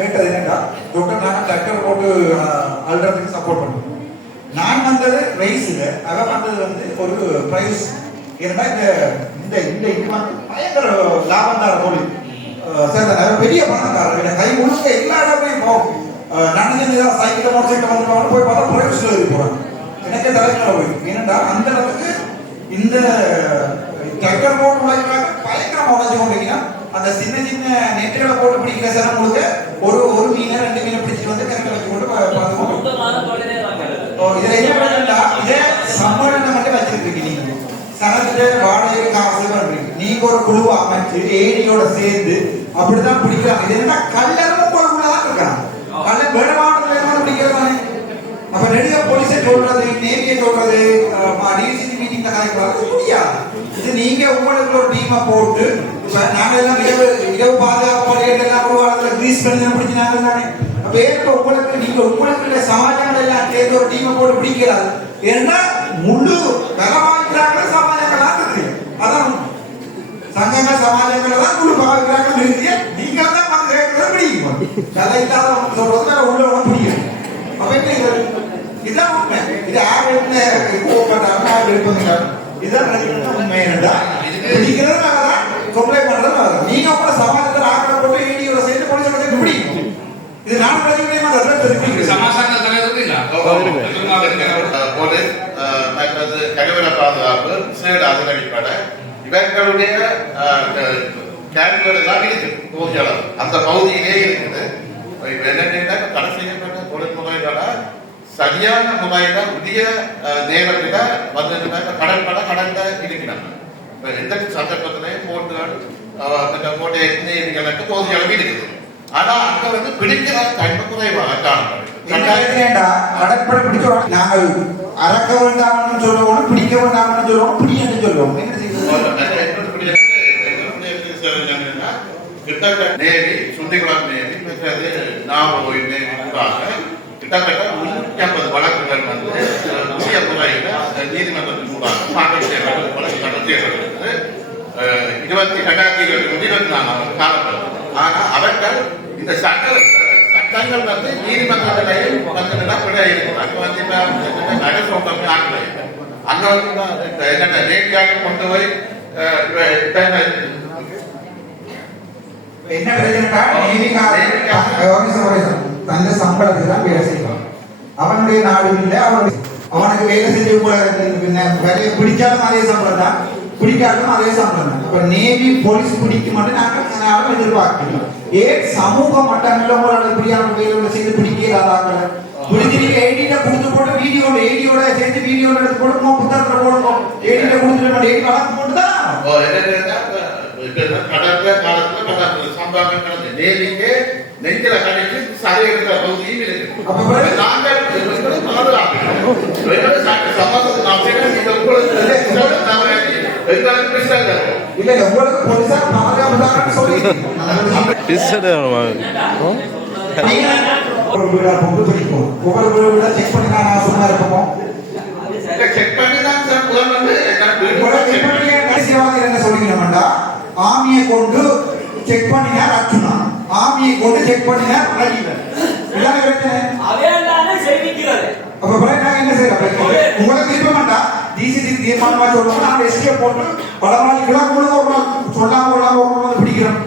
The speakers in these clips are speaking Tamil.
கேட்டது என்னன்னா டாக்டர் நான் டாக்டர் போட்டு அல்றதுக்கு சப்போர்ட் பண்ணுவோம் நான் வந்தது ரைஸ்ல அவன் வந்தது வந்து ஒரு ப்ரைஸ் ஏன்னா இந்த இந்த இந்த இது வந்து பயங்கர லாபம் தர தொழில் அஹ் சார் பெரிய பணக்காரர் எனக்கு கை முழுக்க எல்லா இடத்துலையும் போகும் நடந்து சைக்கிள் மோட்டர் சைக்கிள் வந்து போய் பார்த்தா பிரைவேட்ஸ்ல ஏறி போறாங்க எனக்கே தலைமையில் போய் ஏன்னா அந்த அளவுக்கு இந்த டிராக்டர் போட்டு உழைக்கிறாங்க பயங்கரமாக உழைச்சு கொண்டீங்கன்னா அந்த சின்ன சின்ன நெட்டுகளை போட்டு பிடிக்கிற சில ஒரு ஒரு மீனை ரெண்டு மீனை பிடிச்சிட்டு வந்து கணக்கு வச்சு கொண்டு பா- பார்த்து கொண்டு சொந்தமான தொழிலே வாங்கிறது. ஓ, இதுல என்ன பண்ணா இதே சம்மேளனம் மட்டும் வச்சிருக்கீங்க நீங்க. சனத்து வாடகை காசு பண்றீங்க நீங்க ஒரு குழுவை அமைச்சு ஏடியோட சேர்ந்து அப்படிதான் பிடிக்கிறாங்க இது என்ன கல்லறமும் குழுக்குள்ளதான் இருக்காங்க கல்ல வேடமானதுல பிடிக்கிறதானே அப்ப நிறைய போலீஸை சொல்றது நேவியை சொல்றது டிசிசி மீட்டிங்ல கலைக்கிறாங்க முடியாது. இது நீங்க உங்களுக்கு ஒரு டீமை போட்டு இப்ப நாங்க எல்லாம் இரவு இரவு பாதுகாப்பு படையில எல்லாம் உருவாக்குற கிரீஸ் பண்ணி தானே அப்ப ஏற்ப உங்களுக்கு நீங்க உங்களுக்கு சமாஜங்கள் எல்லாம் சேர்ந்து ஒரு டீமை போட்டு பிடிக்கிறாரு. ஏன்னா முழு பலவாய்க்கிறாங்க சமாஜங்களா இருக்கு அதான் சங்கங்கள் சமாஜங்கள் தான் குழு பலவாய்க்கிறாங்க இருக்கு நீங்க தான் வந்து கேட்கறது பிடிக்கும். கதை இல்லாத சொல்றது வேற உள்ள உடம்பு பிடிக்கும். அப்ப என்ன இதுதான் உண்மை. இது யார் என்ன கோவப்பட்டாங்க யார் எடுப்பதுங்க இதுதான் நடக்கிற உண்மை. என்னடா பிடிக்கிறது நாங்கதான் கம்ப்ளைண்ட் பண்றது நாங்கதான் நீங்க கூட சமாஜத்தில் ஆக்கிற போட்டு ஏடியோட சேர்ந்து போலீஸோட சேர்ந்து பிடிக்கும் இது நான் பிரச்சனை அதை தெரிவிக்கிறேன் சமாசார தலைவருக்கு இல்ல போலீஸ் மற்றது கழிவற பாதுகாப்பு சேடு அதிரடிப்பட இவர்களுடைய கேம்புகள் எல்லாம் இருக்குது பகுதியளவு அந்த பகுதியிலே இருக்குது. இப்ப என்னன்னா தடை செய்யப்பட்ட தொழில்முறைகளை சரியான முறையில உரிய அஹ், நேரத்துல வந்து கடற்பட கடந்த இருக்கிறாங்க. இப்ப எந்த சந்தர்ப்பத்திலையும் போட்டுகள் அந்த போட்ட எத்தனை போதிய அளவு இருக்குது. ஆனா அங்க வந்து பிடிக்கிற தன்மை குறைவாக கடற்படை பிடிக்க நாங்கள் அறக்க வேண்டாம்னு சொல்லுவோம் பிடிக்க வேண்டாம்னு சொல்லுவோம் பிடின்னு சொல்லுவோம் என்ன செய்யுது கிட்டத்தட்ட நேரி சுண்டிகுளம் நேரி மற்றது நாகோய் நேவி கிட்டத்தட்ட முன்னூற்றி ஐம்பது வழக்குகள் வந்து புதிய முறையில் நீதிமன்றத்தின் மூலம் தாக்கல் செய்யப்பட்டது வழக்கு தாக்கல் செய்யப்பட்டது இருபத்தி ரெண்டாயிரத்தி இருபத்தி இருபத்தி நாலாம் காலப்பட்டது ஆனா அவர்கள் இந்த சட்ட சட்டங்கள் வந்து நீதிமன்றத்திலையும் வந்து பிழை இருக்கும் அங்கே வந்து இப்ப நகை சொந்தமே ஆகலை அங்க வந்து என்னென்ன ரேட்டியாக கொண்டு போய் என்ன பிரச்சனைடா நேவிகாரன் தந்த சம்பளத்துக்கு தான் வேலை செய்வான் அவனுடைய நாடு இல்லை அவனுடைய அவனுக்கு வேலை செஞ்சு வேலையை பிடிச்சாலும் அதே சம்பளம் தான் பிடிக்காலும் அதே சம்பளம் தான் அப்ப நேவி போலீஸ் பிடிக்க மட்டும் நாங்கள் எதிர்பார்க்கிறோம் ஏன் சமூக மட்டங்களில் உங்களால் பிரியாம வேலை செய்து பிடிக்கிறாங்க பிடிச்சிருக்க ஏடியில கொடுத்து போட்டு வீடியோட ஏடியோட சேர்த்து வீடியோட எடுத்து போடுவோம் புத்தகத்துல ஏடியில கொடுத்துட்டு ஏடி வழக்கு போட்டு தான் நெஞ்சில கடிச்சு சதை எடுக்கிற பகுதியும் இருக்கு. அப்ப பிறகு நாங்கள் உங்களுக்கு எங்களுக்கு இல்லை. இல்ல இல்ல உங்களுக்கு போலீஸா பாதுகாப்பு தான் சொல்லி. நீங்க ஒரு வீடா பொங்கு பிடிக்கும் ஒவ்வொரு வீடு வீடா செக் பண்ணி நான் இருப்போம் தான் சார் வந்து. என்ன சொல்லிக்கணும்டா ஆமியை கொண்டு செக் பண்ணினா அர்ச்சுனா ஆமியை கொண்டு செக் பண்ணினா ரஜீவன் அவையாண்டான செய்திக்கிறது. அப்ப பிறகு நாங்க என்ன செய்யறோம் உங்களுக்கு விருப்பம் வேண்டாம் டிசிசி தீர்மானமா சொல்லுவோம் நாங்க எஸ்டியை போட்டு பலமாதி குழாம் முழுக்க சொல்லாம கொள்ளாம நாள் பிடிக்கிறோம்.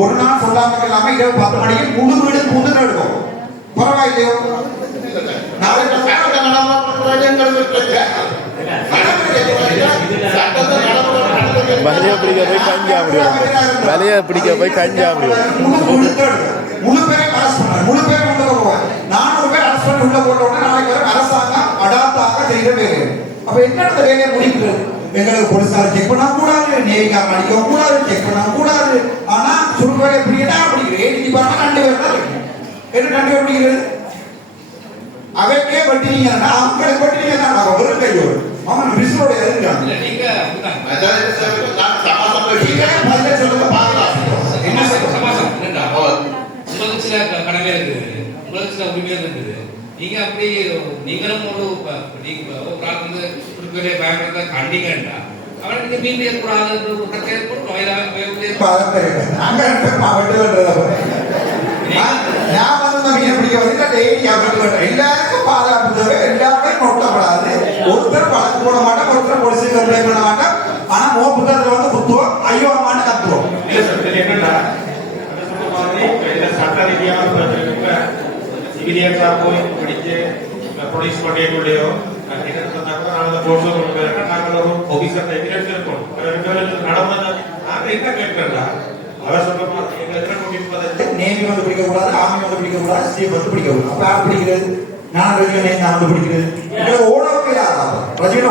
ஒரு நாள் சொல்லாம இல்லாம இரவு பத்து மணிக்கு முழு வீடு புது எடுக்கும் பரவாயில்லையோ? நாளைக்கு வலைய பிடிக்க போய் கஞ்சா முடியும் வலைய பிடிக்க போய் கஞ்சா முடியும் முழு முழு முழு பேரை அரஸ்ட் முழு பேரை உள்ள போவேன் நானூறு பேர் அரசு பண்ணி உள்ள போட்ட நாளைக்கு வரும் அரசாங்கம் அடாத்தாக செய்த பேரு அப்ப என்ன அந்த வேலையை முடிக்கிறது எங்களுக்கு போலீசார் செக் பண்ண கூடாது நேவிகார் அடிக்க கூடாது செக் பண்ண கூடாது ஆனா சுருக்கு வேலை பிடிக்கட்டா பிடிக்கிறது ஏடிஜி பார்த்தா கண்டு பேர் என்ன கண்டு பேர் பிடிக்கிறது அவருக்கே பட்டினீங்கன்னா அவங்களுக்கு பட்டினீங்கன்னா அவன் வெறும் கையோடு அவன் விசிலோட இருக்காங்க நீங்க அப்படிதான். அதாவது சார், நான் சமாசம் நீங்க பதில சொல்லுங்க பாதுகாப்பு என்ன சார் சமாசம் என்னடா? உங்களுக்கு சில கடமை இருக்குது. உங்களுக்கு சில உரிமைகள் இருக்குது. நீங்க அப்படி நீங்களும் ஒரு நீங்க வந்து சுற்றுச்சூழலை பயன்படுத்த கண்டிங்கண்டா அவன் நீங்க மீன் ஏற்படாத ஏற்படும். நான் வந்து மீன் பிடிக்க வந்து டெய்லி அவருக்கு வெட்டுறேன். எல்லாருக்கும் பாதுகாப்பு தேவை எல்லாருமே நொட்டப்படாது ஒருத்தர் வழக்கு போட மாட்டோம் ஒருத்தர் போலீஸுக்கு கம்ப்ளைண்ட் பண்ண மாட்டோம் ஆனா மோ புத்தகத்துல வந்து குத்துவோம் ஐயோ அம்மான்னு கத்துவோம் இல்ல சார் இது என்னன்னா அந்த சொன்ன மாதிரி இதுல சட்ட ரீதியான இருக்கிற சிவிலியன்ஸா போய் படிச்சு போலீஸ் பண்டிகைக்குள்ளேயோ என்னன்னு சொன்னா கூட நாங்க அந்த கோர்ஸ் கொண்டு போயிருக்கா நாங்கள் ஒரு ஆபீசர் எவிடன்ஸ் இருக்கோம் எங்க வந்து பிடிக்க கூடாது ஆர்மி வந்து பிடிக்க கூடாது வந்து பிடிக்க கூடாது அப்ப யார் பிடிக்கிறது நான் ரஜினி நான் வந்து பிடிக்கிறது இல்லாத ரஜினி